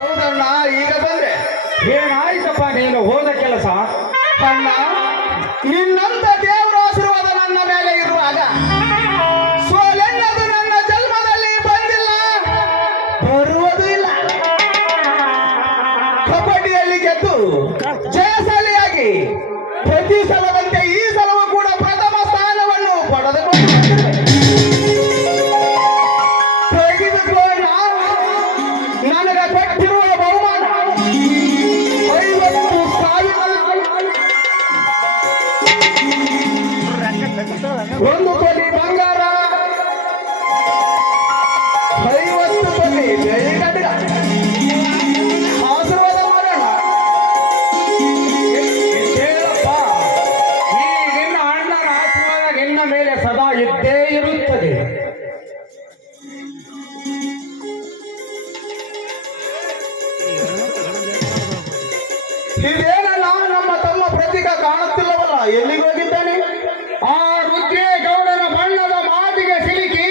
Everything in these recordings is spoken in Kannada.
ಹೌದಣ್ಣ ಈಗ ಬಂದ್ರೆ? ಏನಾಯ್ತಪ್ಪ ನೀನು? ಹೋದ ಕೆಲಸ? ಅಣ್ಣ ನಿನ್ನಂತ ದೇವರ ಆಶೀರ್ವಾದ ನನ್ನ ಮೇಲೆ ಇರುವಾಗ ಸೋಲೆನ್ನದು ನನ್ನ ಜನ್ಮದಲ್ಲಿ ಬಂದಿಲ್ಲ ಬರುವುದು ಇಲ್ಲ. ಕಬಡ್ಡಿಯಲ್ಲಿ ಗೆದ್ದು ಜಯಶಾಲಿಯಾಗಿ ಪ್ರತಿ ಸಲದಂತೆ ಮೇಲೆ ಸದಾ ಇದ್ದೇ ಇರುತ್ತದೆ. ಇದೇನಲ್ಲ ನಮ್ಮ ತಮ್ಮ ಪ್ರತೀಕ ಕಾಣುತ್ತಿಲ್ಲವಲ್ಲ? ಎಲ್ಲಿಗೆ ಹೋಗಿದ್ದಾನೆ? ಆ ರುದ್ರೇಗೌಡನ ಬಣ್ಣದ ಮಾತಿಗೆ ಸಿಲುಕಿ,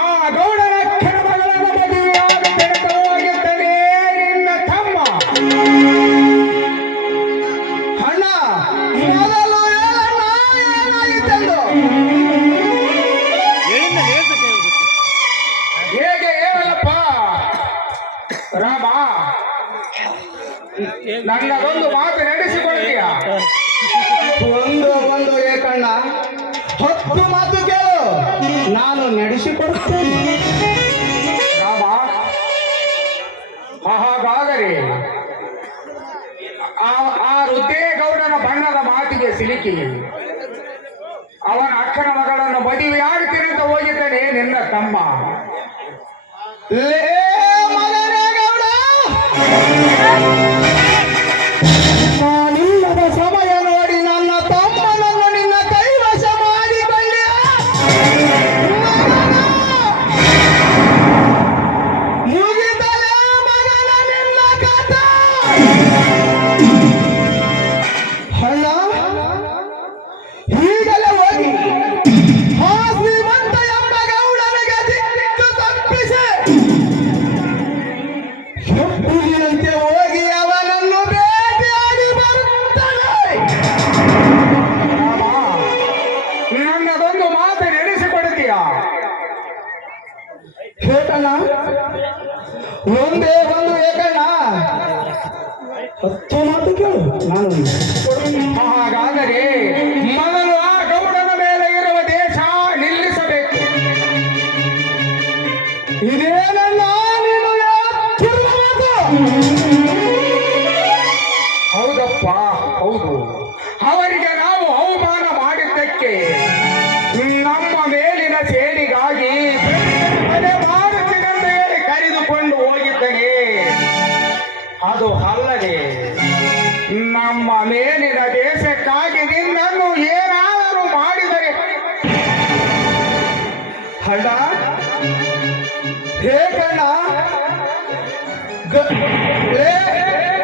ಆ ಗೌಡನ ಕೆರಮಗಳನ್ನು ಮದುವೆಯಾಗುತ್ತಿರುತ್ತಲೇ ನಿನ್ನ ತಮ್ಮ. ಅಣ್ಣ ನನ್ನದೊಂದು ಮಾತು ನಡೆಸಿಕೊಳ್ತೀಯ ಒಂದು ಒಂದು ಏಕಣ್ಣ ಹತ್ತು ಮಾತು ಕೇಳು. ನಾನು ನಡೆಸಿಕೊಡ್ತೀನಿ. ರಾಮ ಹಾಗಾದರೆ ಆ ರುದ್ರೇಗೌಡನ ಬಣ್ಣದ ಮಾತಿಗೆ ಸಿಲುಕಿ. ಅವನ ಅಕ್ಕನ ಮಗಳನ್ನು ಏಕಣ್ಣ? ಒಂದೇ ಒಂದು ಏಕಣ್ಣ. ಹತ್ತು ಮಾತು ಕೇಳು. ನಾನು ಹಾಗಾದರೆ ಮೊದಲು ಆ ಗೌಡನ ಮೇಲೆ ಇರುವ ದೇಶ ನಿಲ್ಲಿಸಬೇಕು. ಇದೇನಲ್ಲ ಹೌದಪ್ಪ, ಹೌದು. ಅವರಿಗೆ ನಮ್ಮ ಮೇಲಿನ ದೇಶಕ್ಕಾಗಿ ನಿನ್ನನ್ನು ಏನಾದರೂ ಮಾಡಿದರೆ. ಹಣ ಹೇಗಣ್ಣ